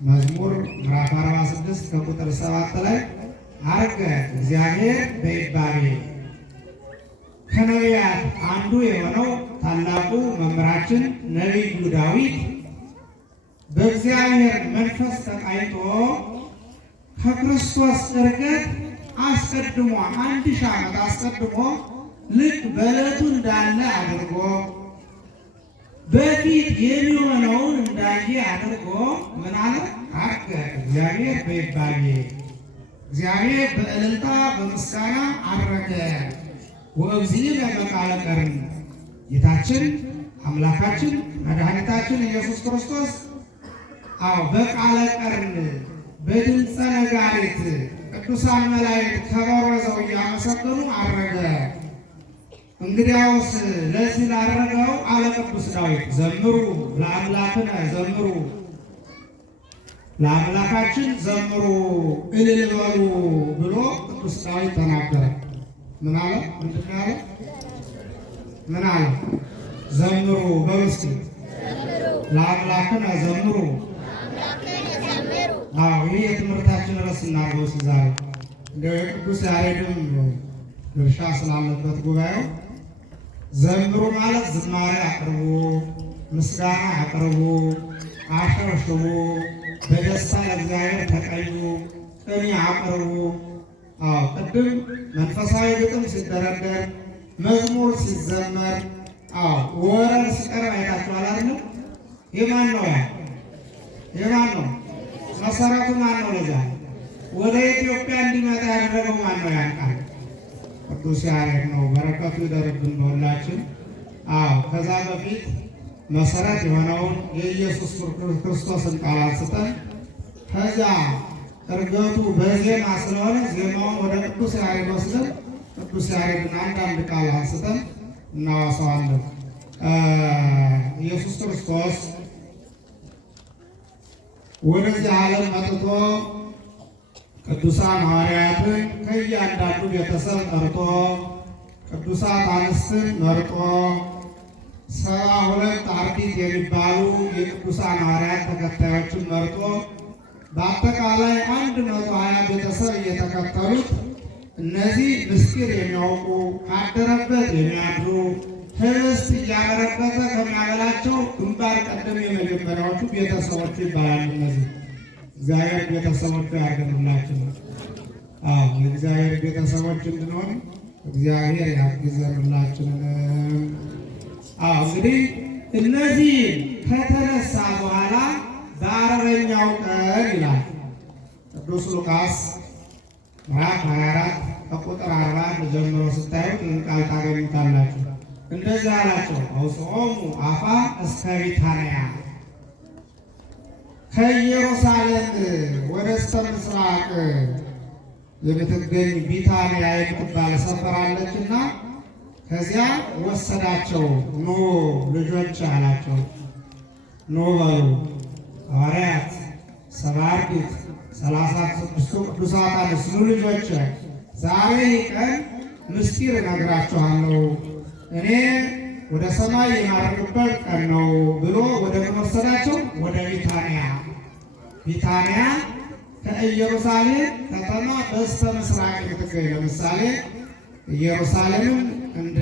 መዝሙር ምዕራፍ 46 ከቁጥር 7 ላይ አረገ እግዚአብሔር በይባቤ። ከነቢያት አንዱ የሆነው ታላቁ መምህራችን ነቢዩ ዳዊት በእግዚአብሔር መንፈስ ተቃኝቶ ከክርስቶስ ዕርገት አስቀድሞ 1000 ዓመት አስቀድሞ ልክ በዕለቱ እንዳለ አድርጎ በፊት የሚሆነውን እንዳየ አድርጎ ምን አለ? አረገ እግዚአብሔር በይባቤ። እግዚአብሔር በእልልታ በምስጋና አረገ። ወእግዚእነ በቃለ ቀርን። ጌታችን አምላካችን መድኃኒታችን ኢየሱስ ክርስቶስ በቃለ ቀርን በድምፀ ነጋሪት ቅዱሳን መላእክት ከበሮ ይዘው እያመሰገኑ አረገ። እንግዲያውስ ለዚህ ላረገው አለ ቅዱስ ዳዊት ዘምሩ ለአምላክነ ዘምሩ፣ ለአምላካችን ዘምሩ እልል በሉ ብሎ ቅዱስ ዳዊት ተናገረ። ምን አለ? ምንድን ያለ? ምን አለ? ዘምሩ በሉ እስኪ ለአምላክነ ዘምሩ። ይህ የትምህርታችን ርዕስ እናድርገው ዛሬ። እንደው የቅዱስ ያሬድም ድርሻ ስላለበት ጉባኤው ዘምሩ ማለት ዝማሬ አቅርቡ፣ ምስጋና አቅርቡ፣ አሸብሽቡ፣ በደስታ ለእግዚአብሔር ተቀኙ፣ ቅኔ አቅርቡ። ቅድም መንፈሳዊ ግጥም ሲደረደር መዝሙር ሲዘመር ወረብ ሲቀርብ አይታችኋል አይደል? የማን ነው? የማን ነው? መሰረቱ ማን ነው? ለዛ ወደ ኢትዮጵያ እንዲመጣ ያደረገው ማን ነው? ያን ቃል ቅዱስ ያሬድ ነው። በረከቱ ይደርብን በሁላችን። ከዛ በፊት መሰረት የሆነውን የኢየሱስ ክርስቶስን ቃል አንስተን ከዚያ ዕርገቱ በዜማ ስለሆነ ዜማውን ወደ ቅዱስ ያሬድ ወስደን ቅዱስ ያሬድን አንዳንድ ቃል አንስተን እናዋሰዋለን። ኢየሱስ ክርስቶስ ወደዚህ ዓለም መጥቶ ቅዱሳን ሐዋርያትን ከእያንዳንዱ ቤተሰብ ጠርቶ ቅዱሳት አንስትን መርጦ 72 አርድእት የሚባሉ የቅዱሳን ሐዋርያት ተከታዮችን መርጦ በአጠቃላይ 120 ቤተሰብ እየተከተሉት እነዚህ ምስጢር የሚያውቁ ካደረበት የሚያድሩ ህብስት እያበረከተ ከሚያበላቸው ግንባር ቀደም የመጀመሪያዎቹ ቤተሰቦቹ ይባላሉ። እነዚህ እግዚአብሔር ቤተሰቦቹ ያድርገንላችሁ። የእግዚአብሔር ቤተሰቦች እንድንሆን እግዚአብሔር ያግዘንላችንን። እንግዲህ እነዚህ ከተነሳ በኋላ በአርበኛው ቀን ይላል ቅዱስ ሉቃስ ምዕራፍ 24 ከቁጥር 41 ጀምሮ ስታዩት ይህን ቃል ታገኙታላችሁ። እንደዚህ አላቸው፣ አውጽኦሙ አፋ እስከ ቢታንያ። ከኢየሩሳሌም ወደ እስከ ምስራቅ የምትገኝ ቢታንያ የምትባል ሰፈር አለችና ከዚያ ወሰዳቸው። ኑ ልጆች አላቸው፣ ኑ በሉ ሐዋርያት፣ 70 አርድእት፣ 36 ቅዱሳት አንስት፣ ኑ ልጆች ዛሬ ቀን ምስጢር እነግራችኋለሁ፣ እኔ ወደ ሰማይ የማርግበት ቀን ነው ብሎ ወደ ምን ወሰዳቸው? ወደ ቢታንያ። ቢታንያ ከኢየሩሳሌም ከተማ በስተ ምስራቅ የምትገኝ። ለምሳሌ ኢየሩሳሌምን እንደ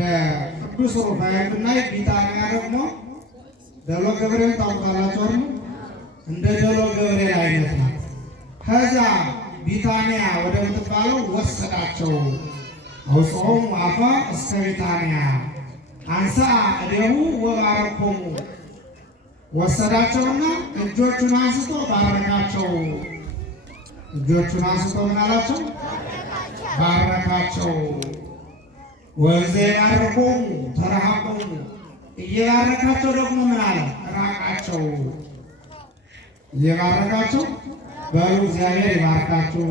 ቅዱስ ሩፋኤል ብናይ፣ ቢታንያ ደግሞ ደሎ ገብርኤል ታውቃላችሁ፣ እንደ ደሎ ገብርኤል አይነት ናት። ከዛ ቢታንያ ወደ ምትባለው ወሰዳቸው። አውጽኦሙ አፋ እስከ ቢታንያ አንሥአ እዴሁ ወባረኮሙ። ወሰዳቸውና እጆቹን አንስቶ ባረካቸው። እጆቹን አንስቶ ምን አላቸው? ባረካቸው። ወእንዘ ይባርኮሙ ተረሃቆሙ። እየባረካቸው ደግሞ ምን አለ? ራቃቸው። እየባረካቸው በሉ እግዚአብሔር ይባርካችሁ፣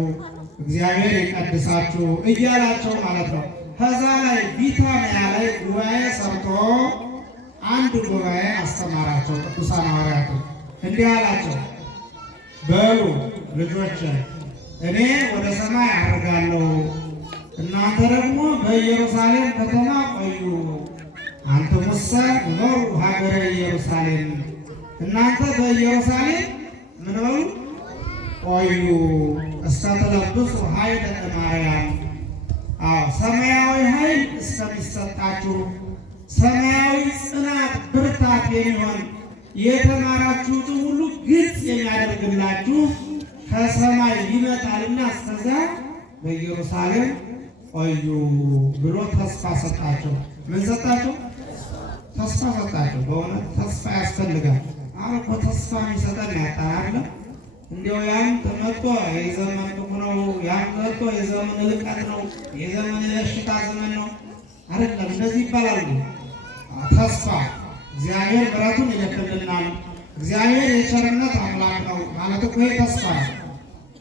እግዚአብሔር ይቀድሳችሁ እያላቸው ማለት ነው። ከዛ ላይ ቢታንያ ላይ ጉባኤ ሰርቶ አንድ ጉባኤ አስተማራቸው። ቅዱሳን ሐዋርያቱ እንዲህ አላቸው፣ በሉ ልጆች እኔ ወደ ሰማይ አርጋለሁ፣ እናንተ ደግሞ በኢየሩሳሌም ከተማ ቆዩ። አንትሙሰ ንበሩ ሀገረ ኢየሩሳሌም። እናንተ በኢየሩሳሌም ምን በሉ ቆዩ እስከ ተለብሱ ኃይለ ማርያም። ሰማያዊ ኃይል እስከሚሰጣችሁ ሰማያዊ ጽናት ብርታት የሚሆን የተማራችሁትን ሁሉ ግልጽ የሚያደርግላችሁ ከሰማይ ይመጣልና እስከዚያ በኢየሩሳሌም ቆዩ ብሎ ተስፋ ሰጣቸው። ምን ሰጣቸው? ተስፋ ሰጣቸው። በእውነት ተስፋ ያስፈልጋል። አሁን እኮ ተስፋ የሚሰጠን ያጣናለ። እንዲያው ያን ተመጥቶ የዘመን ክፉ ነው፣ ያን ተመጥቶ የዘመን ልቀት ነው፣ የዘመን የበሽታ ዘመን ነው አይደለም። እንደዚህ ይባላሉ። ተስፋ እግዚአብሔር ምሕረቱን ይልክልናል። እግዚአብሔር የቸርነት አምላክ ነው ማለት እኮ ተስፋ ነው።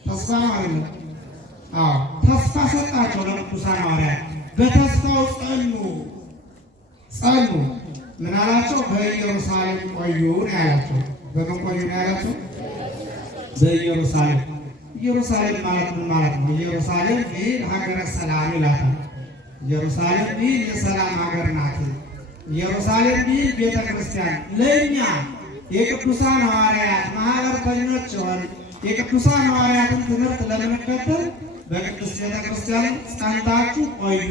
ተስፋ ነው አይደለም? ተስፋ ሰጣቸው ለቅዱሳን ሐዋርያት። በተስፋው ጸኑ። ምን አላቸው? በኢየሩሳሌም ቆዩ ነው ያላቸው። በምን ቆዩ ነው ያላቸው? በኢየሩሳሌም። ኢየሩሳሌም ማለት ምን ማለት ነው? ኢየሩሳሌም ይህ ሀገረ ሰላም ይላታል። ኢየሩሳሌም ይህ የሰላም ሀገር ናት። ኢየሩሳሌም ይህ ቤተ ክርስቲያን ለእኛ የቅዱሳን ሐዋርያት ማህበርተኞች ሆን የቅዱሳን ሐዋርያትን ትምህርት ለመከተል በቅድስት ቤተ ክርስቲያን ጸንታችሁ ቆዩ።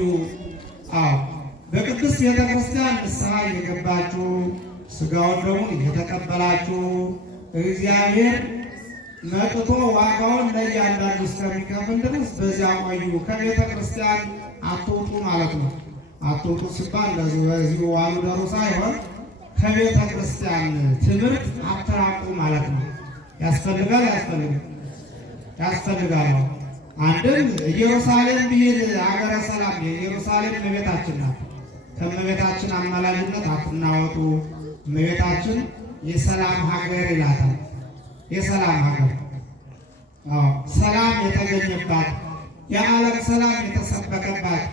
በቅድስት ቤተ ክርስቲያን ንስሐ እየገባችሁ ሥጋውን ደሙን እየተቀበላችሁ እግዚአብሔር መጥቶ ዋጋውን ለእያንዳንዱ እስከሚከፍል ድረስ በዚያ ቆዩ። ከቤተ ክርስቲያን አትውጡ ማለት ነው። አትውጡ ሲባል እንደዚህ በዚሁ ዋሉ ደሩ ሳይሆን ከቤተ ክርስቲያን ትምህርት አትራቁ ማለት ነው። ያስፈልጋል። አንድም ኢየሩሳሌም ብሂል ሀገረ ሰላም የኢየሩሳሌም እመቤታችን ናት። ከእመቤታችን አማላጅነት አትናወጡ። እመቤታችን የሰላም ሀገር ይላታል። የሰላም ሀገር ሰላም የተገኘባት የዓለም ሰላም የተሰበከባት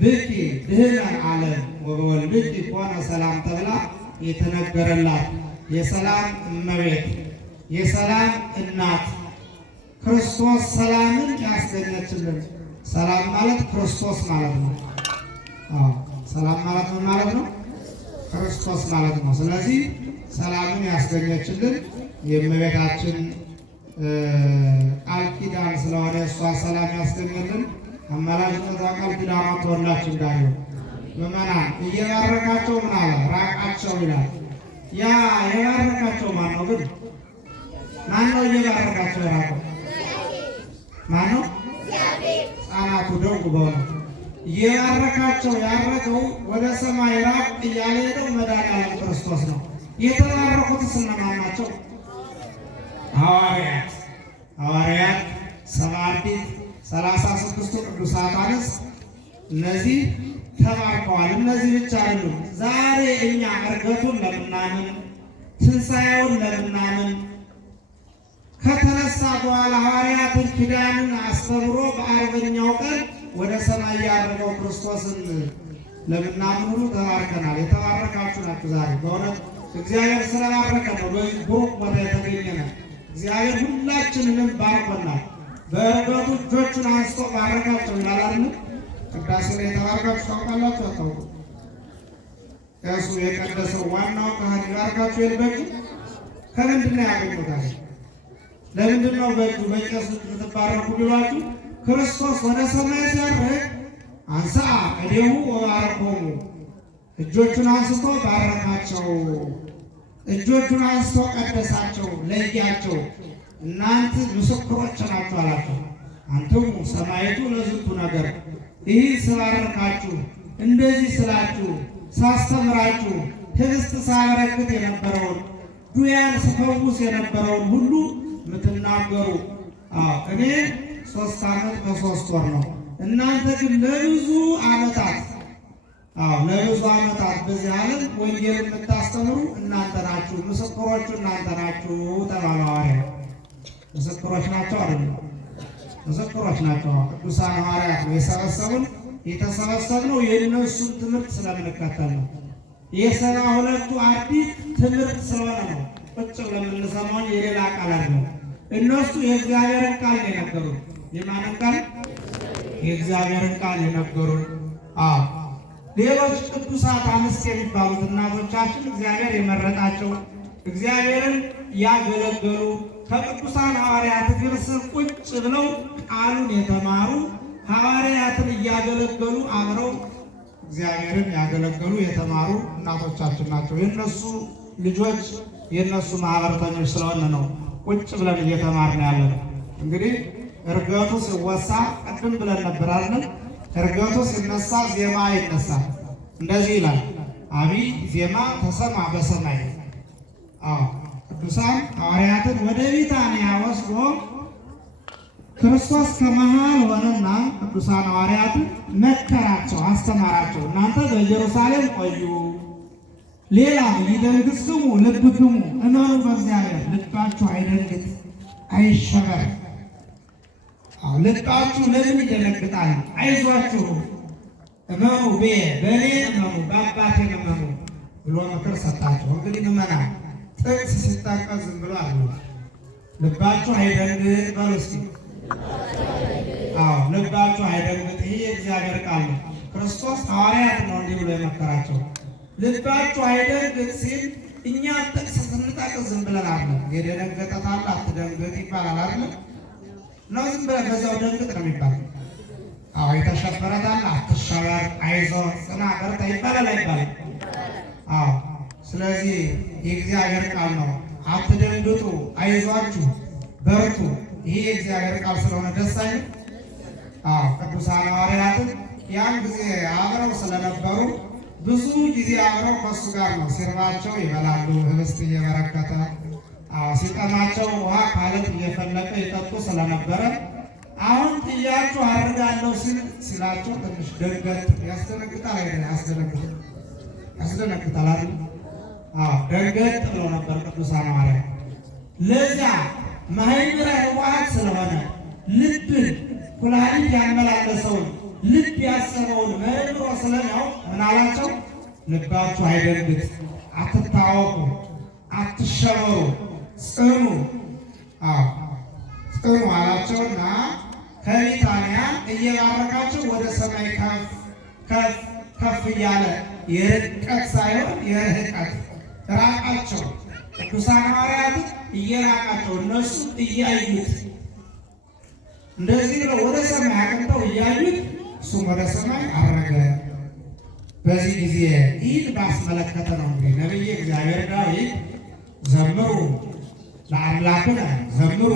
ብኪ ድህነ ዓለም ወበወልድኪ ኮነ ሰላም ተብላ የተነገረላት የሰላም እመቤት የሰላም እናት ክርስቶስ ሰላምን ያስገኘችልን። ሰላም ማለት ክርስቶስ ማለት ነው። ሰላም ማለት ምን ማለት ነው? ክርስቶስ ማለት ነው። ስለዚህ ሰላምን ያስገኘችልን የእመቤታችን ቃል ኪዳን ስለሆነ እሷ ሰላም ያስገኘልን አማላጅነቷ ቃል ኪዳኗ ከሁላችን ጋር ይሁን። ምእመናን እየባረካቸው ምን አለ? ራቃቸው ይላል። ያ የባረካቸው ማን ነው ግን? ማን ነው እየባረካቸው የራቀው? ማን ነው? ሕፃናቱ ደጉ በእውነት እየባረካቸው ያረገው ወደ ሰማይ ራቅ እያለ ሄደው መድኃኒዓለም ክርስቶስ ነው። የተባረኩትስ እነማን ናቸው? ሐዋርያት 36ቱ ቅዱሳት አንስት እነዚህ ተባርከዋል። እነዚህ ብቻ አይደሉም። ዛሬ እኛ ዕርገቱን ለምናምን ትንሣኤውን ለምናምን ከተነሳ በኋላ ሐዋርያትን ኪዳንን አስተምሮ በአርበኛው ቀን ወደ ሰማይ ያደረገው ክርስቶስን ለምናምን ሁሉ ተባርከናል። የተባረካችሁ ናችሁ። ዛሬ በእውነት እግዚአብሔር ስለባረከ ነው በዚህ ቡሩክ ቦታ የተገኘነ። እግዚአብሔር ሁላችንንም ባርኮናል። በዕርገቱ እጆቹን አንስቶ ባረካቸው ይላል አይደል? ቅዳሴ ላይ የተባረካችሁ ታውቃላችሁ አታውቁ? እሱ የቀደሰው ዋናው ካህን ይባርካችሁ የልበችሁ ከምንድን ነው ያገኙታል? ለምንድን ነው በእጁ በቄሱ የምትባረኩ ቢሏችሁ ክርስቶስ ወደ ሰማይ ሲያርግ አንሥአ እዴሁ ወባረኮሙ እጆቹን አንስቶ ባረካቸው። እጆቹን አንስቶ ቀደሳቸው፣ ለያቸው። እናንተ ምስክሮች ናችሁ አላቸው። አንተሙ ሰማዕቱ ለዝንቱ ነገር ይህ ስባረካችሁ እንደዚህ ስላችሁ ሳስተምራችሁ ህብስት ሳበረክት የነበረውን ዱያን ስፈውስ የነበረውን ሁሉ የምትናገሩ እኔ 3 ዓመት ከ3 ወር ነው። እናንተ ግን ለብዙ ዓመታት በዚህ ዓለም ወንጌል የምታስተምሩ እናንተ ናችሁ፣ ምስክሮቹ እናንተ ናችሁ ተባለ። ሐዋርያት ምስክሮች ናቸው አይደል? ምስክሮች ናቸው። ቅዱሳን ሐዋርያት ነው የተሰበሰብነው የእነሱን ትምህርት ስለምንከተል ነው። የ72ቱ አርድእት ትምህርት ስለሆነ ነው ቁጭ ብለን የምንሰማው የሌላ ቃል አይደለም። እነሱ የእግዚአብሔርን ቃል ነው የነገሩን። የማንን ቃል? የእግዚአብሔርን ቃል የነገሩን። ሌሎች ቅዱሳት አንስት የሚባሉት እናቶቻችን እግዚአብሔር የመረጣቸው እግዚአብሔርን ያገለገሉ ከቅዱሳን ሐዋርያት እግር ስር ቁጭ ብለው ቃሉን የተማሩ ሐዋርያትን እያገለገሉ አብረው እግዚአብሔርን ያገለገሉ የተማሩ እናቶቻችን ናቸው። የነሱ ልጆች የነሱ ማህበረተኞች ስለሆነ ነው ቁጭ ብለን እየተማርን ያለን። እንግዲህ እርገቱ ሲወሳ ቅድም ብለን ነበር አይደል? እርገቱ ሲነሳ ዜማ ይነሳል። እንደዚህ ይላል፣ አብይ ዜማ ተሰማ በሰማይ። ቅዱሳን ሐዋርያትን ወደ ቢታንያ ወስዶ ክርስቶስ ከመሃል ሆነና ቅዱሳን ሐዋርያትን መከራቸው፣ አስተማራቸው። እናንተ በኢየሩሳሌም ቆዩ፣ ሌላ ይደንግጽክሙ ልብክሙ፣ እመኑ በእግዚአብሔር፣ ልባችሁ አይደንግጥ አይሸበር። ልባችሁ ለምን ይደነግጣል? አይዟችሁ፣ እመኑ፣ በእኔ እመኑ፣ በአባቴ እመኑ ብሎ ምክር ሰጣቸው። እንግዲህ ምዕመናን ጥቅስ ሲጠቀስ ዝም ብሎ አሉ። ልባችሁ አይደንግጥ በሉ እስኪ። ልባችሁ አይደንግጥ። ይህ የእግዚአብሔር ቃል ነው። ክርስቶስ ሐዋርያት ነው እንዲህ ብሎ የመከራቸው። ልባችሁ አይደንግጥ ሲል እኛ ጥቅስ ስንጠቅስ ዝም ብለን አለ የደነገጠ ታለ አትደንግጥ ይባላል አይደል? ነው ዝም ብለን በዛው ደንግጥ ነው የሚባለው። የተሸበረ ታለ አትሸበር፣ አይዞህ፣ ጽና፣ በርታ ይባላል አይባልም? ስለዚህ የእግዚአብሔር ቃል ነው። አትደንግጡ፣ አይዟችሁ፣ በርቱ። ይሄ የእግዚአብሔር ቃል ስለሆነ ደስ አይልም? ቅዱሳን ሐዋርያትን ያን ጊዜ አብረው ስለነበሩ ብዙ ጊዜ አብረው ከእሱ ጋር ነው። ሲርባቸው ይበላሉ ህብስት እየበረከተ፣ ሲጠማቸው ውሃ ካለት እየፈለቀ ይጠጡ ስለነበረ አሁን ጥያችሁ አድርጋለሁ ሲላቸው ትንሽ ደንገጥ ያስደነግጣል። ያስደነግጣል ያስደነግጣል አይደል? ደንገጥ ብለው ነበር ቅዱሳን ሐዋርያት። ለዚያ ማህበረ ሕዋት ስለሆነ ልብን ኩላሊት ያመላለሰውን ልብ ያሰበውን መርምሮ ስለሚያውቅ ምን አላቸው? ልባችሁ አይደንግጥ፣ አትታወቁ፣ አትሸበሩ፣ ጽኑ ጽኑ አላቸውና ከቢታንያ እየባረካቸው ወደ ሰማይ ከፍ እያለ የርቀት ሳይሆን የርህቀት ራቃቸው። ቅዱሳን ሐዋርያት እየራቃቸው እነሱ እያዩት እንደዚህ ብለው ወደ ሰማይ አቅንተው እያዩት እሱም ወደ ሰማይ አረገ። በዚህ ጊዜ ይህን ባስመለከተ ነው እንግዲህ ነቢየ እግዚአብሔር ዳዊት ዘምሩ ለአምላክነ ዘምሩ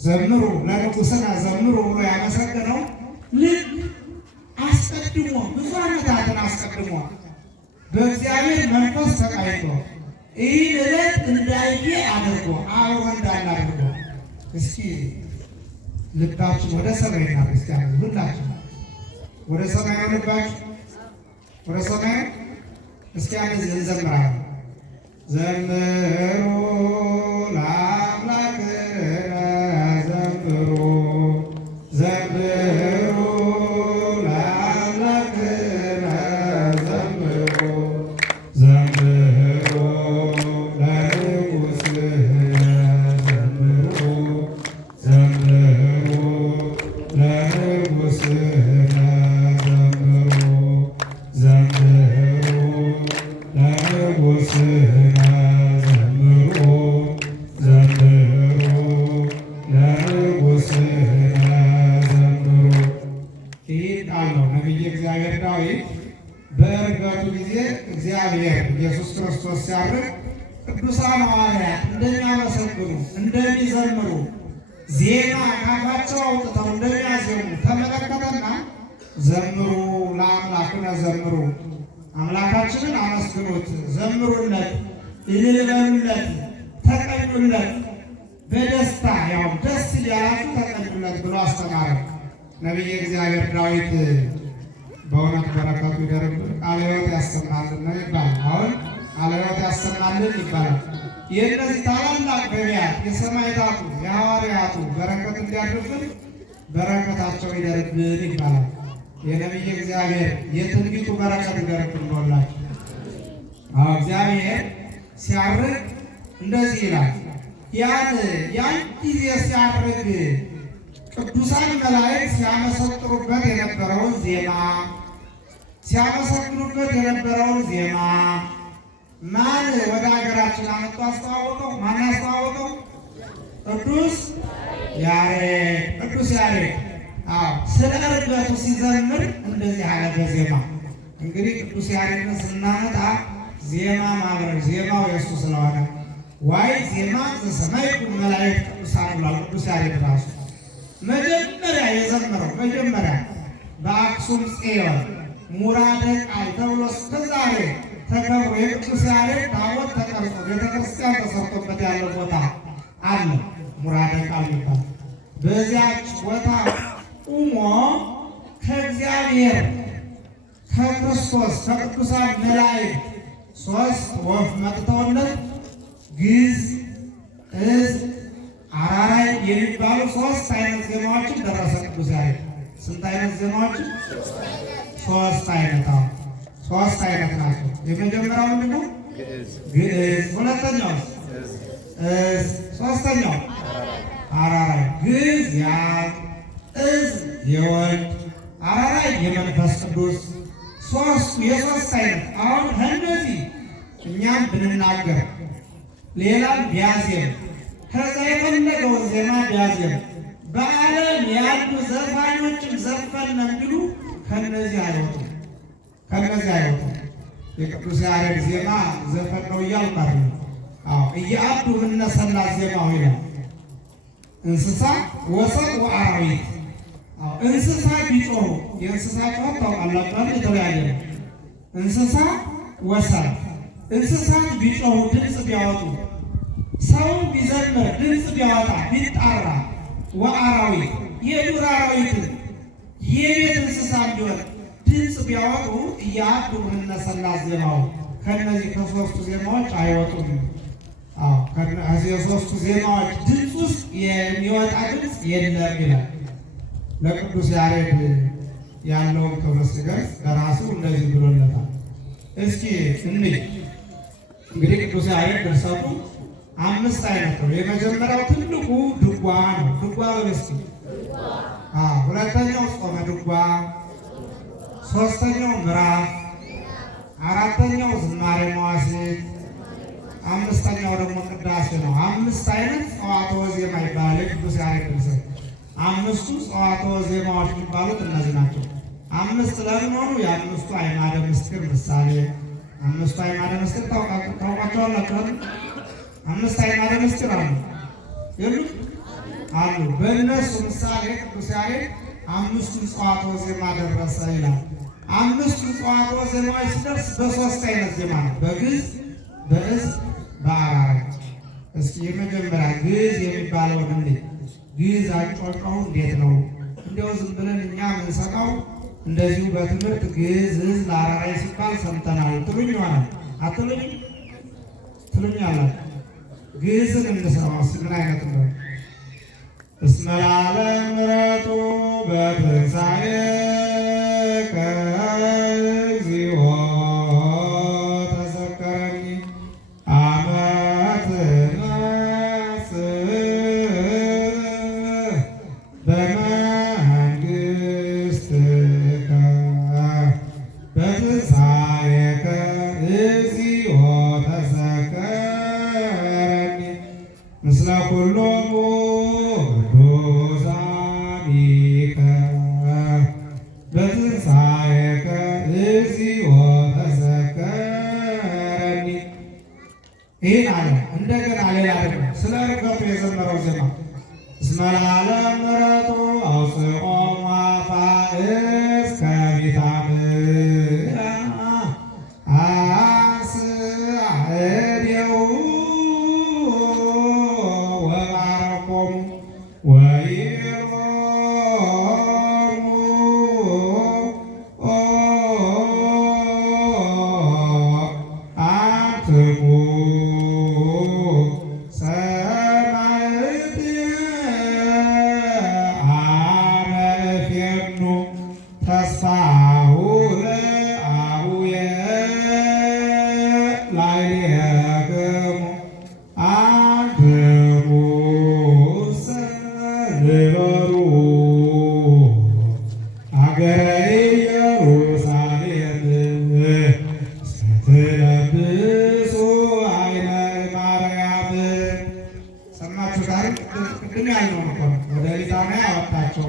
ዘምሩ ለንጉሥነ ዘምሩ ብሎ ያመሰገነው ልክ አስቀድሞ ብዙ ዓመታትን አስቀድሞ በእግዚአብሔር መንፈስ ተቃይቶ ይህን ዕለት እንዳየ አድርጎ አብሮ እንዳለ አድርጎ እስኪ ልባችን ወደ ሰማይ ና ክርስቲያን ሁላችን ወደ ሰማይ ነው ልባችን ወደ ሰማይ። እስኪ አንድ እንዘምራለን። ዘምሩ ለአምላክነ ዘምሩ ዘምሩ ለአምላክነ ዘምሩ ዘምሩ ለንጉሥነ ዘምሩ ዘምሩ ለንጉሥነ ዘምሩ ዘምሩ ለንጉሥነ ዘምሩ ዘምሩ ለንጉሥነ ዘምሩ። ይህ ቃል ነው ነቢየ እግዚአብሔር ዳዊት በዕርገቱ ጊዜ እግዚአብሔር ኢየሱስ ክርስቶስ ሲያርግ ቅዱሳን ሐዋርያት እንደሚያመሰግኑ እንደሚዘምሩ ዜማ ካፋቸው አውጥተው እንደሚያዜሙ ተመለከተና ዘምሩ ለአምላክነ ዘምሩ፣ አምላካችንን አመስግኑት፣ ዘምሩለት፣ እልል በሉለት፣ ተቀኙለት፣ በደስታ ያው ደስ እያላችሁ ተቀኙለት ብሎ አስተማረ ነቢየ እግዚአብሔር ዳዊት። በእውነት በረከቱ ይደርብን፣ ቃለ ሕይወት ያሰማልን ነው ይባላል። አሁን ቃለ ሕይወት ያሰማልን ይባላል። የእነዚህ ታላላቅ ነቢያት የሰማዕታቱ የሐዋርያቱ በረከት እንዲያድርብን በረከታቸው ይደርብን ይባላል። የነቢየ እግዚአብሔር የትንቢቱ በረከት ይደርብን ብሎላቸው እግዚአብሔር ሲያርግ እንደዚህ ይላል። ያን ጊዜ ሲያርግ ቅዱሳን መላእክት ሲያመሰጥሩበት የነበረውን ዜማ ሲያመሰግኑበት የነበረውን ዜማ ማን ወደ ሀገራችን አመጡ አስተዋወቀው? ማን ያስተዋወቀው? ቅዱስ ያሬድ። ቅዱስ ያሬድ ስለ ዕርገቱ ሲዘምር እንደዚህ አለ በዜማ። እንግዲህ ቅዱስ ያሬድን ስናመጣ ዜማ ማብረር ዜማው የእሱ ስለሆነ ዋይ ዜማ ዘሰማይኩ መላእክት ቅዱሳን ብሏል ቅዱስ ያሬድ ራሱ። መጀመሪያ የዘመረው በአክሱም ጽዮን ሙራደ ቃል ተብሎ እስከ ዛሬ ተከብሮ የቅዱስ ያሬድ ታቦት ተቀርጾ ቤተክርስቲያን ተሰርቶበት ያለው ቦታ አለ። ሙራደ ቃል ይባላል። በዚያች ቦታ ቁሞ ከእግዚአብሔር ከክርስቶስ ከቅዱሳን መላእክት ሶስት ወፍ መጥተውለት ግዕዝ፣ ዕዝ፣ አራራይ የሚባሉ ሶስት አይነት ዜማዎችን ደረሰ ቅዱስ ያሬድ። ስንት አይነት ዜማዎችን? ሶስት አይነት። ሶስት አይነት ናቸው። የመጀመሪያው ምንድን ነው? ግዕዝ። ሁለተኛው ዕዝ። ሶስተኛው አራራይ። ግዕዝ የአብ፣ ዕዝ የወልድ፣ አራራይ የመንፈስ ቅዱስ ሶስቱ የሶስት አይነት። አሁን ከእነዚህ እኛም ብንናገር ሌላም ቢያዜም ከዛ የፈለገውን ዜማ ቢያዜም በዓለም ያሉ ዘፋኞችም ዘፈን ቢሉ ከነዚህ አይወጡም። የቅዱስ ያሬድ ዜማ ዘፈን ነው እያልኩ አይደለም። እያአዱ እነሰላ ዜማው ይላል። እንስሳ ወሰብ ወአራዊት። እንስሳ ቢጮሁ የእንስሳ ጮህ ታውቃላችሁ፣ የተለያየ ነው። እንስሳ ወሰብ እንስሳት ቢጮሁ ድምፅ ቢያወጡ ሰው ቢዘምር ድምፅ ቢያወጣ ቢጣራ ወአራዊት የዱር አራዊትን የቤት እንስሳ ቢሆን ድምፅ ቢያወጡ እያዱ እነሰላ ዜማው ከነዚህ ከሶስቱ ዜማዎች አይወጡም። ከዚህ የሶስቱ ዜማዎች ድምፅ ውስጥ የሚወጣ ድምፅ የለም ይላል። ለቅዱስ ያሬድ ያለውን ክብር ሲገልጽ በራሱ እንደዚህ ብሎለታል። እስኪ እንግዲህ ቅዱስ ያሬድ ድርሰቱ አምስት አይነት ነው። የመጀመሪያው ትልቁ ድጓ ነው። ድጓ በለስቲ ሁለተኛው ጾመ ድጓ፣ ሶስተኛው ምዕራፍ፣ አራተኛው ዝማሬ መዋሥዕት፣ አምስተኛው ደግሞ ቅዳሴ ነው። አምስት አይነት ጸዋትወ ዜማ ይባላል ቅዱስ ያሬድ ድርሰት። አምስቱ ጸዋትወ ዜማዎች የሚባሉት እነዚህ ናቸው። አምስት ለምን ሆኑ? የአምስቱ አዕማደ ምስጢር ምሳሌ። አምስቱ አዕማደ ምስጢር ታውቋቸዋላችሁ? አምስት አዕማደ ምስጢር አሉ አሉ። በእነሱ ምሳሌ ቅዱስ ያሬድ አምስቱን ጸዋትወ ዜማ ደረሰ ይላል። አምስቱ ጸዋትወ ዜማዎች ሲደርስ በሶስት አይነት ዜማ ነው፣ በግዕዝ፣ በዕዝ፣ በአራራይ። እስኪ የመጀመሪያ ግዕዝ የሚባለውን እንዴት ግዕዝ አጫጫው እንዴት ነው? እንዲያው ዝም ብለን እኛ የምንሰማው እንደዚሁ በትምህርት ግዕዝ፣ ዕዝ፣ ለአራራይ ሲባል ሰምተናል ትሉኝ ይሆናል። አትሉኝ? ትሉኛላችሁ። ግዕዝን እንስማው ምን አይነት ነው? እስመ ለዓለም ምሕረቱ በትንሣኤከ እግዚኦ ተዘከረኒ አመ ትመጽእ በመንግሥትከ በትንሣኤከ እግዚኦ ተዘከረኒ ምስለ ኩሎሙ ቅዱሳኒከ በትንሣኤከ እግዚኦ ተዘከረኒ። ይህን አለ። እንደገና ሌላ ደግሞ ስለ ዕርገቱ የዘመረው ዜማ እስመ ለዓለም ምሕረቱ አውፅኦ እምአፋእስ ከሚታምር አስአእዴሁ ወባረኮሙ ወይቤሎሙ አንትሙ ሰማዕት አመ እፌኑ ተስፋሁ ለአቡየ ላዕሌክሙ አንትሙ ንበሩ አገረ ኢየሩሳሌም ስትለብሱ ነው ወደ ቢታንያ ያወጣቸው፣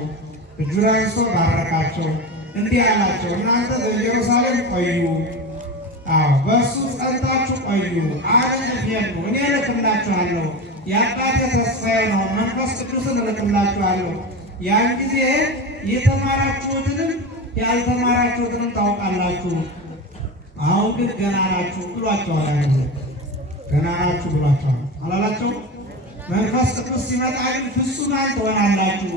እጁን አንስቶ ባረካቸው። እንዲህ አላቸው፣ እናንተ በኢየሩሳሌም ቆዩ፣ በእሱ ጸንታችሁ ቆዩ። አነ እፌኑ እኔ እልክላችኋለሁ፣ የአባቴ ተስፋዬ ነው፣ መንፈስ ቅዱስን እልክላችኋለሁ። ያን ጊዜ የተማራችሁትንም ያልተማራችሁትንም ታውቃላችሁ። አሁን ግን ገና ናችሁ ብሏቸዋል። ገና ናችሁ ብሏቸዋል አላላቸው? መንፈስ ቅዱስ ሲመጣ ግን ፍጹማን ትሆናላችሁ፣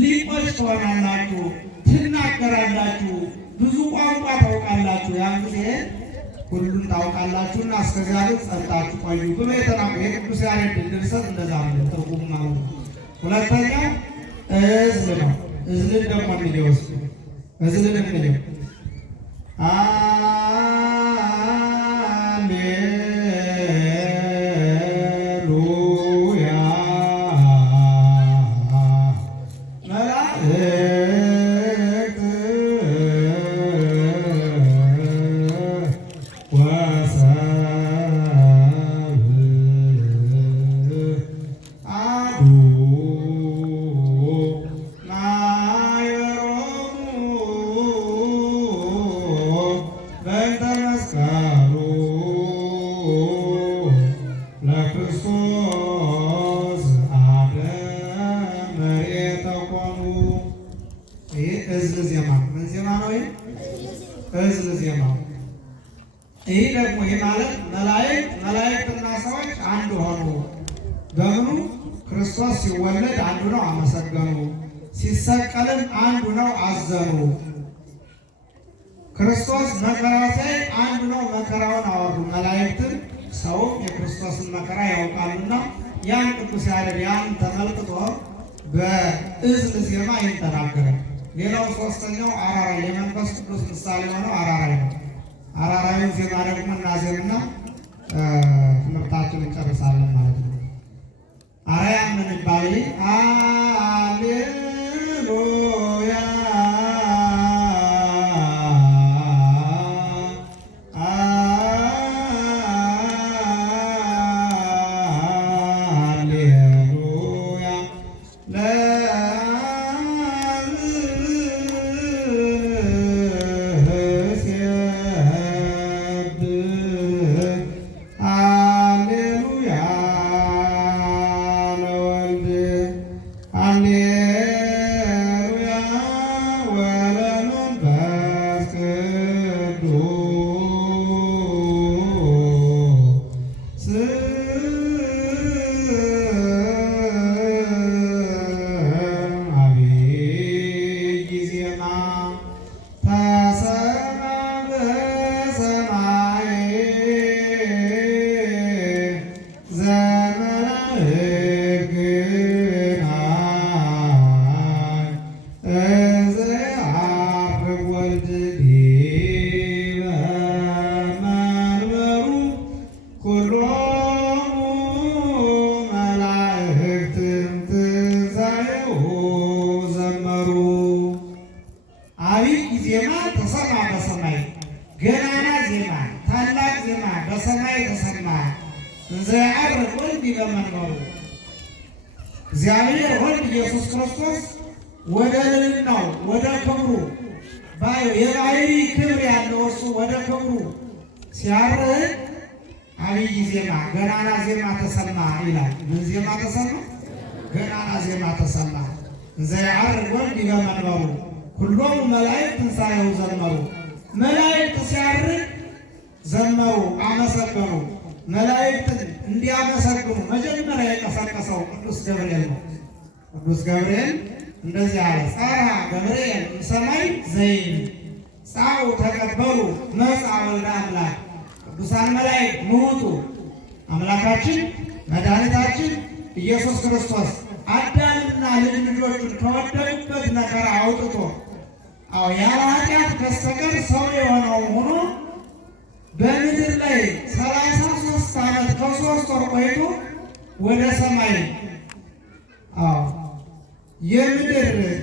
ሊቆች ትሆናላችሁ፣ ትናገራላችሁ፣ ብዙ ቋንቋ ታውቃላችሁ። ያን ጊዜ ሁሉን ታውቃላችሁና እስከዚያ ግን ጸንታችሁ ቆዩ ብሎ የተናገረ የቅዱስ ያሬድ ድርሰት እንደዛ ነው ትርጉም ማለት ነው። ሁለተኛው እዝል ነው። እዝልን ደግሞ እንዲወስ እዝልን እንዲው ይህ ደግሞ ይህ ማለት መላእክትና ሰዎች አንድ ሆኑ። በምኑ ክርስቶስ ሲወለድ አንዱ ነው አመሰገኑ፣ ሲሰቀልም አንዱ ነው አዘኑ። ክርስቶስ መከራ ሲያይ አንዱ ነው መከራውን አወሩ። መላእክትም ሰውም የክርስቶስን መከራ ያውቃሉና ያን ቅዱስ ያሬድ ያን ተመልክቶ በእዝል ዜማ ይተናገራል። ሌላው ሶስተኛው አራራይ የመንፈስ ቅዱስ ምሳሌ ሆነው አራራይ ነው። አራራዩን ዜማ ደግሞ እናዜምና ትምህርታችን እንጨርሳለን ማለት ነው። አራያ ምን ይባል? ሃሌሉያ ዜማ ተሰማ በሰማይ ገናና ዜማ ታላቅ ዜማ በሰማይ ተሰማ። እንዘ ያዕርግ ወልድ በመንበሩ እግዚአብሔር ወልድ ኢየሱስ ክርስቶስ ወደ ልዕልናው ወደ ክብሩ የባሕሪ ክብር ያለው እርሱ ወደ ክብሩ ሲያርግ አብይ ዜማ ገናና ዜማ ተሰማ ይላል። ምን ዜማ ተሰማ? ገናና ዜማ ተሰማ። እንዘ ያዕርግ ወልድ በመንበሩ ሁሉም መላእክት ትንሣኤው ዘመሩ። መላእክት ሲያርግ ዘመሩ፣ አመሰገኑ። መላእክትን እንዲያመሰግኑ መጀመሪያ የቀሰቀሰው ቅዱስ ገብርኤል ነው። ቅዱስ ገብርኤል እንደዚህ አለ፣ ጸርሐ ገብርኤል እምሰማይ ዘይን ጻኡ ተቀበሉ መጽአ ወልደ አምላክ። ቅዱሳን መላእክት ምውቱ አምላካችን መድኃኒታችን ኢየሱስ ክርስቶስ አዳምና ልጆቹን ከወደቁበት መከራ አውጥቶ ያለ ኃጢአት በስተቀር ሰው የሆነው ሆኖ በምድር ላይ 33 ዓመት ከ3 ወር ቆይቶ ወደ ሰማይ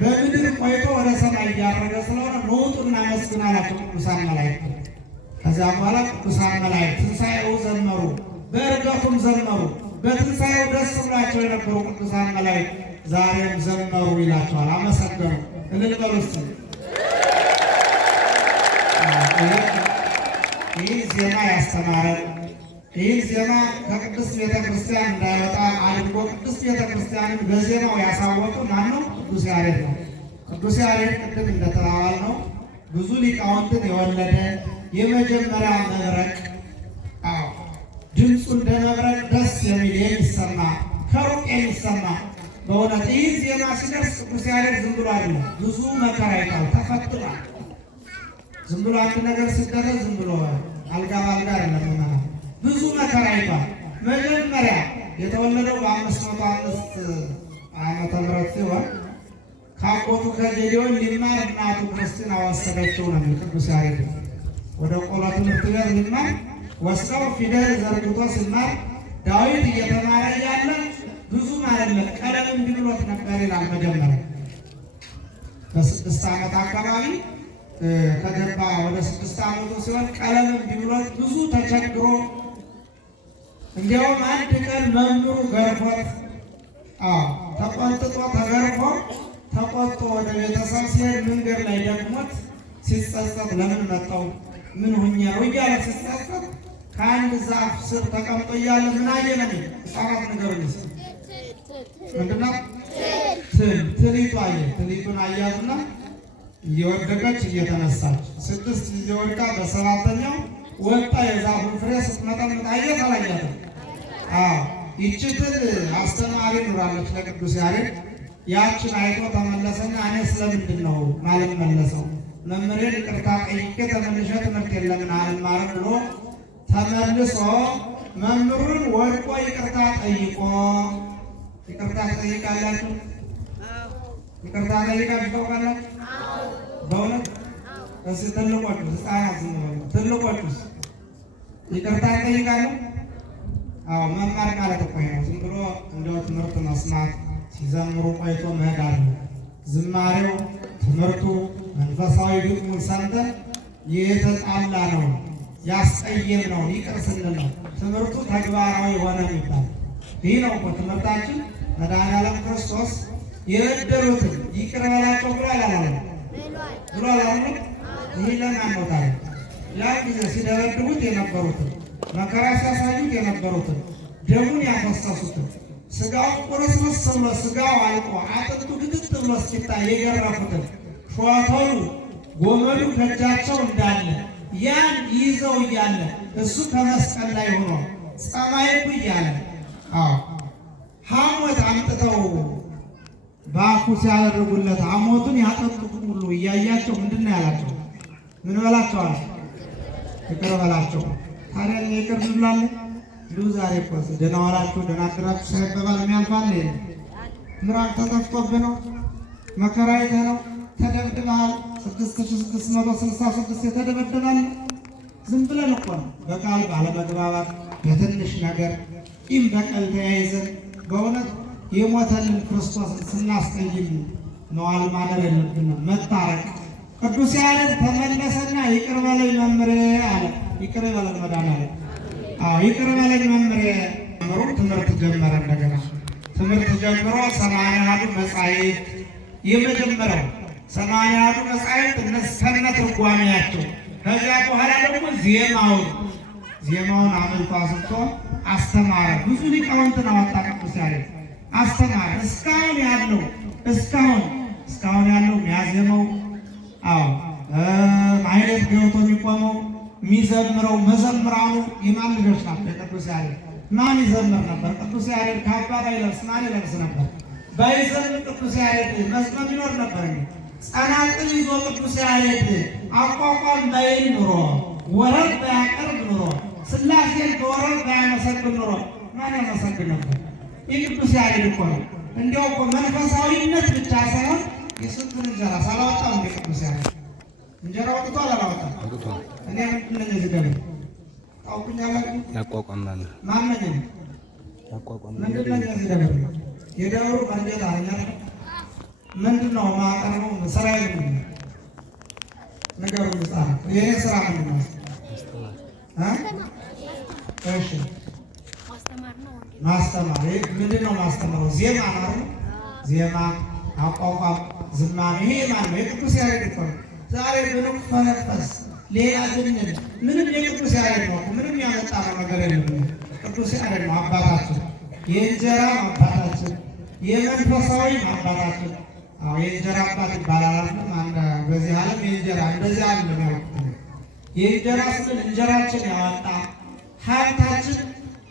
በምድር ቆይቶ ወደ ሰማይ እያረገ ስለሆነ ንውጡና መስግን አላቸው ቅዱሳን መላእክት። ከዚያ በኋላ ቅዱሳን መላእክት ትንሣኤው ዘመሩ፣ በዕርገቱም ዘመሩ። በትንሣኤው ደስ ብሏቸው የነበሩ ቅዱሳን መላእክት ዛሬም ዘመሩ ይላቸዋል። አመሰገኑ። እልል በሉ እስቲ። ይህን ዜማ ያስተማረን ይህን ዜማ ከቅድስት ቤተ ክርስቲያን እንዳይወጣ አድርጎ ቅድስት ቤተ ክርስቲያንን በዜማው ያሳወቁ ማን ነው? ቅዱስ ያሬድ ነው። ቅዱስ ያሬድ ቅድም እንደተባባል ነው ብዙ ሊቃውንትን የወለደ የመጀመሪያ መብረቅ፣ ድምፁ እንደ መብረቅ ደስ የሚል የሚሰማ ከሩቅ የሚሰማ በእውነት ይህ ዜማ ሲደርስ ቅዱስ ያሬድ ዝም ብሎ አይደለም፣ ብዙ መከራ አይቷል፣ ተፈትኗል። ዝም ብሎ አንድ ነገር ሲደረግ ዝም ብሎ አልጋ ባልጋ አይደለም፣ ብዙ መከራ አይቷል። መጀመሪያ የተወለደው በ505 ዓመተ ምህረት ሲሆን ከአጎቱ ከጌዴዎን ሊማር እናቱ ክርስቲና ወሰደችው ነው ቅዱስ ያሬድ። ወደ ቆሎ ትምህርት ቤት ሊማር ወስደው ፊደል ዘርግቶ ሲማር ዳዊት እየተማረ ያለ ብዙ ማለት ቀለም እንዲብሎት ነበር ይላል። መጀመሪያ በ6 ዓመት አካባቢ ከገባ ወደ 6 ዓመቱ ሲሆን ቀለም እንዲብሎት ብዙ ተቸግሮ እንዲያውም አንድ ቀን መምህሩ ገርፎት ተቆንጥጦ ተገርፎ ተቆጥቶ ወደ ቤተሰብ ሲሄድ መንገድ ላይ ደክሞት ሲጸጸት ለምን መጣው ምን ሁኛው እያለ ሲጸጸት ከአንድ ዛፍ ስር ተቀምጦ እያለ ምን አየ ነው? ሕፃናት ነገሩኝ ምንድን ነው? ትሊቱ አየ። ትሊቱን አያትና እየወደቀች እየተነሳች 6 ጊዜ ወድቃ በ7ኛው ወጣ። የዛፉን ፍሬ ስትመጠምጥ አየት አላያትም። ይቺ ትል አስተማሪ ኑራለች ለቅዱስ ያሬድ። ያችን አይቶ ተመለሰና እኔ ስለምንድን ነው ማለት መለሰው? መምህሬን ይቅርታ ጠይቄ ተመልሼ ትምህርት የለምን አልማርም ብሎ ተመልሶ መምህሩን ወድቆ ይቅርታ ጠይቆ ይቅርታ ጠይቃላችሁ? ይቅርታ ጠይቃችሁ ታውቃላችሁ? በእውነት እስ ትልቆቹ ሕፃናት ዝም በሉ። ትልቆቹስ ይቅርታ ጠይቃሉ? መማር ማለት እኮ ነው። ዝም ብሎ እንደው ትምህርት መስማት ሲዘምሩ ቆይቶ መሄድ አለ። ዝማሬው ትምህርቱ መንፈሳዊ ግጥሙን ሰምተን የተጣላ ነው ያስቀየም ነው ይቅር ስንል ነው ትምህርቱ ተግባራዊ ሆነ የሚባል። ይህ ነው እኮ ትምህርታችን። መድኃኔዓለም ክርስቶስ የበደሉትን ይቅር በላቸው ብሎ አላለም ብሎ አላለም። ይህ ለማን ነው ታዲያ? ያ ጊዜ ሲደበድቡት የነበሩትን መከራ ሲያሳዩት የነበሩትን ደሙን ያፈሰሱትን ስጋው ቁርስርስ ብሎ ስጋው አልቆ አጥንቱ ግጥጥ ብሎ እስኪታይ የገረፉትን ሾተሉ ጎመዱ ከእጃቸው እንዳለ ያን ይዘው እያለ እሱ ከመስቀል ላይ ሆኖ ጸማይኩ እያለ ሐሞት አምጥተው በአፉ ሲያደርጉለት ሐሞቱን ያጠጡት ሁሉ እያያቸው ምንድን ነው ያላቸው? ምን በላቸዋል? ይቅር በላቸው። ታዲያ ይቅር እንላለን? እንዲሁ ዛሬ እኮ ደህና ዋላችሁ ደህና አደራችሁ ሳይባባል የሚያልፋል። ምራቅ ተጠፍቶብህ ነው፣ መከራ አይተህ ነው፣ ተደብድበሃል። 6666 የተደበደባል። ዝም ብለን እኮ ነው በቃል ባለመግባባት በትንሽ ነገር ቂም በቀል ተያይዘን በእውነት የሞተልን ክርስቶስን ስናስቀይም መዋል ማደር የለብንም። መታረቅ። ቅዱስ ያሬድ ተመለሰና ይቅር በለኝ መምህሬ አለ። ይቅር በለኝ መድኃኔዓለም። ይቅር በለኝ መምህሬ። ትምህርት ጀመረ። እንደገና ትምህርት ጀምሮ 80 መጻሕፍት የመጀመሪያው 80 መጻሕፍት ከነ ትርጓሜያቸው። ከዚያ በኋላ ደግሞ ዜማውን አመልጦ አስልቶ አስተማረ። ብዙ ሊቃውንትን አወጣ ቅዱስ ያሬድ አስተማረ። እስካሁን ያለው የሚያዜመው ማህሌት ገብቶ የሚቆመው የሚዘምረው መዘምራኑ የማን ልጆች ናቸው? የቅዱስ ያሬድ። ማን ይዘምር ነበር? ቅዱስ ያሬድ ካባ ባይለብስ ማን ይለብስ ነበር? ባይዘምር ቅዱስ ያሬድ መስመር ይኖር ነበር? ጸናጽል ይዞ ቅዱስ ያሬድ አቋቋም ባይል ኑሮ ወረብ ባያቀርብ ኑሮ ሥላሴን በወረብ ባያመሰግን ኑሮ ማን ያመሰግን ነበር? የቅዱስ ያሬድ እኮ ነው። እንዲያው እኮ መንፈሳዊነት ብቻ ሳይሆን የስንቱን እንጀራ ሳላወጣው እንደ ቅዱስ ያሬድ እንጀራ ወጥቶ አላወጣም። እኔ ምንድን ነኝ? እዚህ ገበያ ታውቁኛላችሁ? ያቋቋምናል። ማን ነኝ? ምንድን ነኝ? እዚህ ገበያ የደብሩ መርጌታ ነኝ። ምንድን ነው የማቀርበው? ስራዬ ምንድን ነው? ንገሩኝ ሕፃናት። የእኔ ስራ ምንድን ነው? እሺ ማስተማር። ምንድን ነው ማስተማረው? ዜማ ነው። ዜማ፣ አቋቋም፣ ዝማሜ ይሄ ማነው? የቅዱስ ያሬድ እኮ ነው። ዛሬ ምንም ፈነፈስ ሌላ ብንል ምንም የቅዱስ ያሬድ ነው። ምንም ያመጣነው ነገር የለም። ቅዱስ ያሬድ ነው አባታችን፣ የእንጀራ አባታችን፣ የመንፈሳዊ አባታችን። አዎ የእንጀራ አባት ይባላል። በዚህ ዓለም የእንጀራ እንደዚህ አለ ነው። የእንጀራ ስል እንጀራችን ያወጣ ሀብታችን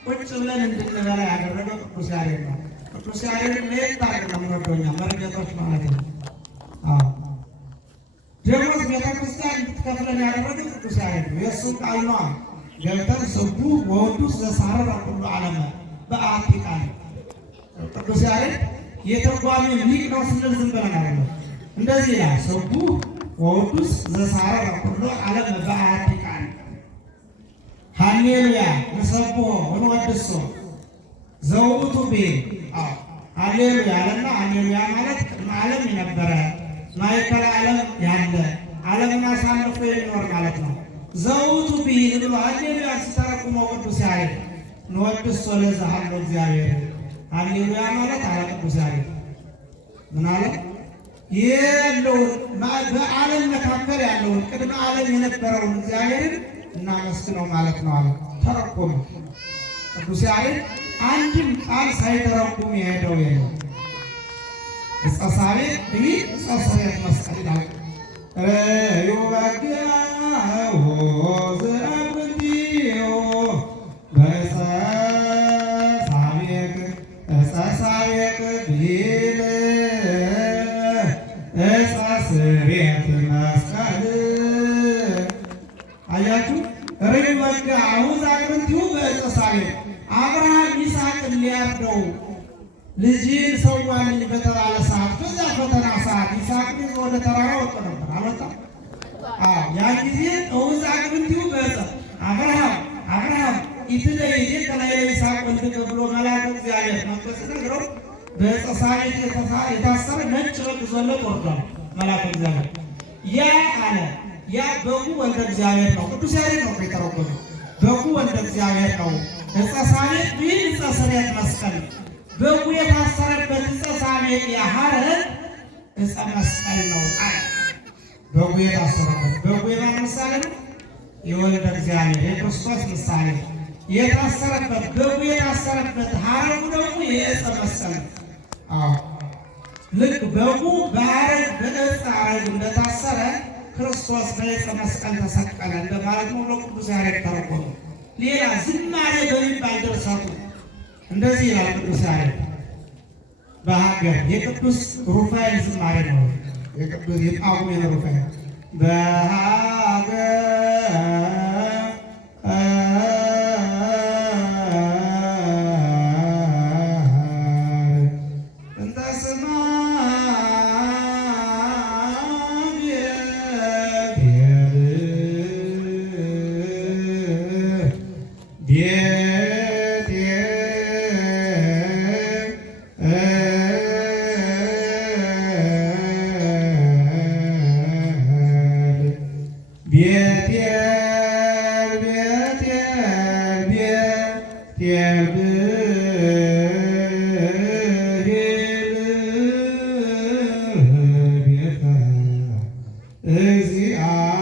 ቁጭ ብለን እንድንበላ ያደረገው ቅዱስ ያሬድ ነው። ቅዱስ ያሬድ ለየት አድርገን የምንወደው እኛ መርገጦች ማለት ነው። አዎ ደሞዝ ቤተክርስቲያን እንድትከፍለን ያደረገ ቅዱስ ያሬድ ነው። የእሱ ቃል ነዋ። ገብተን ስቡ ወወዱስ ዘሳረረ ኩሉ ዓለመ በአቲ ቃል። ቅዱስ ያሬድ የተርጓሚ ሊቅ ነው ስንል ዝም ብለን አይደለም። እንደዚህ ይላል፣ ስቡ ወወዱስ ዘሳረረ ኩሉ ዓለመ በአቲ ቃል። ሃሌሉያ ንሰብሖ ወንወድሶ ዘውእቱ ቤት። ሃሌሉያ አለና ሃሌሉያ ማለት ቅድመ ዓለም የነበረ ማእከለ ዓለም ያለ ዓለምን አሳልፎ የሚኖር ማለት ነው። ዘውቱ ብሂል ብሎ ሃሌሉያ ሲተረጉመው ቅዱስ ያሬድ ንወድሶ ለዘሃሎ እግዚአብሔር። ሃሌሉያ ማለት አለ ቅዱስ ያሬድ ምን አለ? ያለውን በዓለም መካከል ያለውን ቅድመ ዓለም የነበረውን እግዚአብሔርን እናመስግነው ማለት ነው አለ። ተረጎመ ቅዱስ ያሬድ አንድም ቃል ሳይተረጉም የሄደው የለም። እጸሳቤ ይህ እጸሰሬት መስቀል ይላል። ዩበግአሁ ዘአብንቲዮ በእጸሳቤቅ እጸሳቤቅ ብሂል እጸስሬት መስቀል። አያችሁ ዩበግአሁ ዘአብንቲዮ በእጸሳቤቅ አብርሃም ይስሐቅን ሊያርደው ልጅን ሰዋልኝ በተባለ ሰዓት በዛ ፈተና ሰዓት ይስሐቅን ይዞ ወደ ተራራ ወጥቶ ነበር። አልወጣም? ያ ጊዜ እውዝ አግብንቲው በእፀ አብርሃም ኢትለይ ከላይ ይስሐቅ ወልድ ብሎ መልአከ እግዚአብሔር መጥቶ ሲነግረው በዕፀ ሳቤቅ የታሰረ ነጭ በግ ይዞለት ወርዷል መልአከ እግዚአብሔር። ያ አለ ያ በጉ ወልደ እግዚአብሔር ነው። ቅዱስ ያሬድ ነው የተረጎመው። በጉ ወልደ እግዚአብሔር ነው። ዕፀ ሳቤቅ ቢል ዕፀ ስሬት መስቀል በጉ የታሰረበት ዕፀ ሳቤቅ ያሐረግ ዕፀ መስቀል ነው አለ። በጉ የታሰረበት በጉ የማን ምሳሌ ነው? የወልደ እግዚአብሔር የክርስቶስ ምሳሌ ነው። የታሰረበት በጉ የታሰረበት ሐረጉ ደግሞ የዕፀ መስቀል ነው። ልክ በጉ በሐረግ በዕፀ ሐረግ እንደታሰረ ክርስቶስ በዕፀ መስቀል ተሰቀለ እንደማለት ነው ብሎ ቅዱስ ያሬድ ተረጎመ። ሌላ ዝማሬ በሚባል ድርሰቱ እንደዚህ ይላል ቅዱስ ያሬድ። በሀገር የቅዱስ ሩፋኤል ዝማሬ ነው። የቅዱስ የጳጉሜን ሩፋኤል በሀገር እንተ ስማ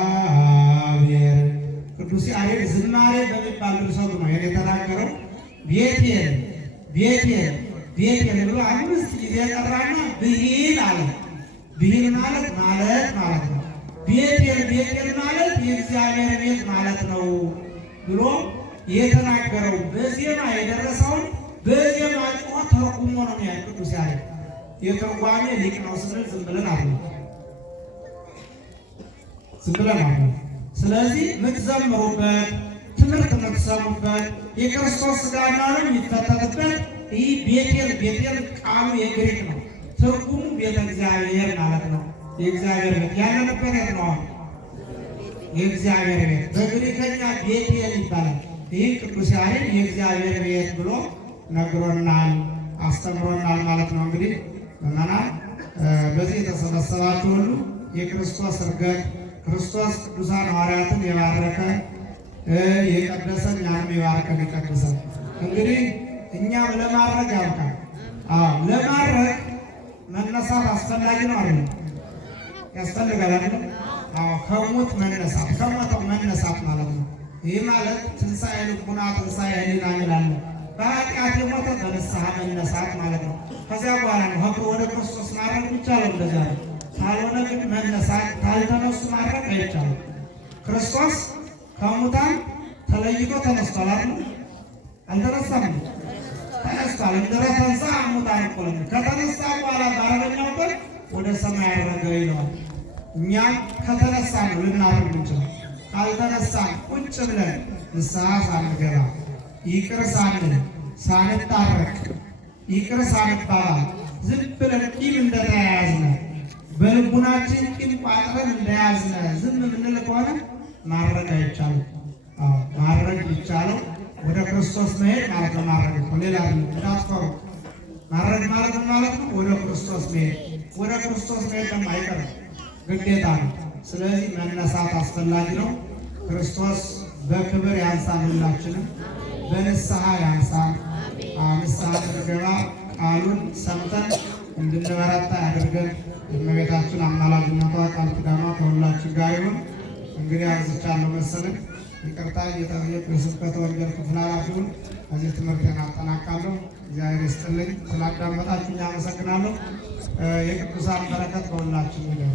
እግዚአብሔር ቅዱስ ያሬድ ዝማሬ በሚባል ድርሰቱ ነው የተናገረው። ቤቴል ቤቴል ቤቴል ብሎ አምስት ጊዜ ጠራና ብሂል አለ። ብሂል ማለት ማለት ነው። ቤቴል ቤቴል ማለት የእግዚአብሔር ቤት ማለት ነው ብሎ የተናገረው በዜማ የደረሰውን በዜማ ጮኸ ተርጉሞ ነው ያ ቅዱስ ያሬድ። የትርጓሜ ሊቅ ነው ስንል ዝም ብለን አሉ ስለዚህ የምትዘምሩበት ትምህርት የምትሰሙበት የክርስቶስ ሥጋና ደም የሚፈተትበት ይህ ቤቴል ቤቴል ቃሉ የግሪክ ነው። ትርጉሙ ቤተ እግዚአብሔር ማለት ነው። የእግዚአብሔር ቤት ያለንበት የት ነው? የእግዚአብሔር ቤት በግሪከኛ ቤቴል ይባላል። ይህ ቅዱስ ያሬድ የእግዚአብሔር ቤት ብሎ ነግሮናል፣ አስተምሮናል ማለት ነው። እንግዲህ ምዕመናን በዚህ የተሰበሰባችሁ ሁሉ የክርስቶስ ዕርገት ክርስቶስ ቅዱሳን ሐዋርያትን የባረከ የቀደሰ እኛንም የባረከን ይቀድሰን። እንግዲህ እኛም ለማድረግ ያልቃል። ለማድረግ መነሳት አስፈላጊ ነው አይደል? ያስፈልጋል አይደል? አዎ ከሞት መነሳት ከሞተው መነሳት ማለት ነው። ይህ ማለት ትንሣኤ ልቡና ትንሣኤ ሕሊና እንላለን። በኃጢአት የሞተ በንስሐ መነሳት ማለት ነው። ከዚያ በኋላ ነው ሀብሮ ወደ ክርስቶስ ማድረግ የሚቻለው። እንደዛ ነው። ካልሆነ ግን መነሳት ካልተነሱ ማድረግ አይቻልም። ክርስቶስ ከሙታን ተለይቶ ተነስቷል አይደል? አልተነሳም? ተነስቷል። እንደ ተንሳ ሙታን እኮ ነው። ከተነሳ በኋላ በአርበኛው ቀን ወደ ሰማይ ያረገ ይለዋል። እኛም ከተነሳ ነው ልናደርግ እንችላል። ካልተነሳን ቁጭ ብለን ንስሐ ሳንገባ ይቅር ሳንል ሳንታረቅ ይቅር ሳንባባል ዝም ብለን ቂም እንደተያያዝነ በልቡናችን ቂም ቋጥረን እንደያዝነ ዝም የምንል ከሆነ ማድረግ አይቻልም። ማድረግ ይቻለው ወደ ክርስቶስ መሄድ ማለት ነው። ማድረግ እኮ ሌላ እንዳትፈሩ። ማድረግ ማለት ነው ወደ ክርስቶስ መሄድ። ወደ ክርስቶስ መሄድ ደግሞ አይቀርም፣ ግዴታ ነው። ስለዚህ መነሳት አስፈላጊ ነው። ክርስቶስ በክብር ያንሳን፣ ሁላችንም በንስሐ ያንሳን። ንስሐ እንድንገባ ቃሉን ሰምተን እንድንበረታ ያደርገን። የእመቤታችን አማላጅነቷ ቃል ኪዳኗ ከሁላችን ጋር ይሁን። እንግዲህ አብዝቻለሁ መሰለኝ፣ ይቅርታ እየጠየቁ የስብከተ ወንጌል ክፍል ኃላፊውን ከዚህ ትምህርቴን አጠናቃለሁ። እግዚአብሔር ይስጥልኝ። ስላዳመጣችሁ አመሰግናለሁ። የቅዱሳን በረከት በሁላችን ይሁን።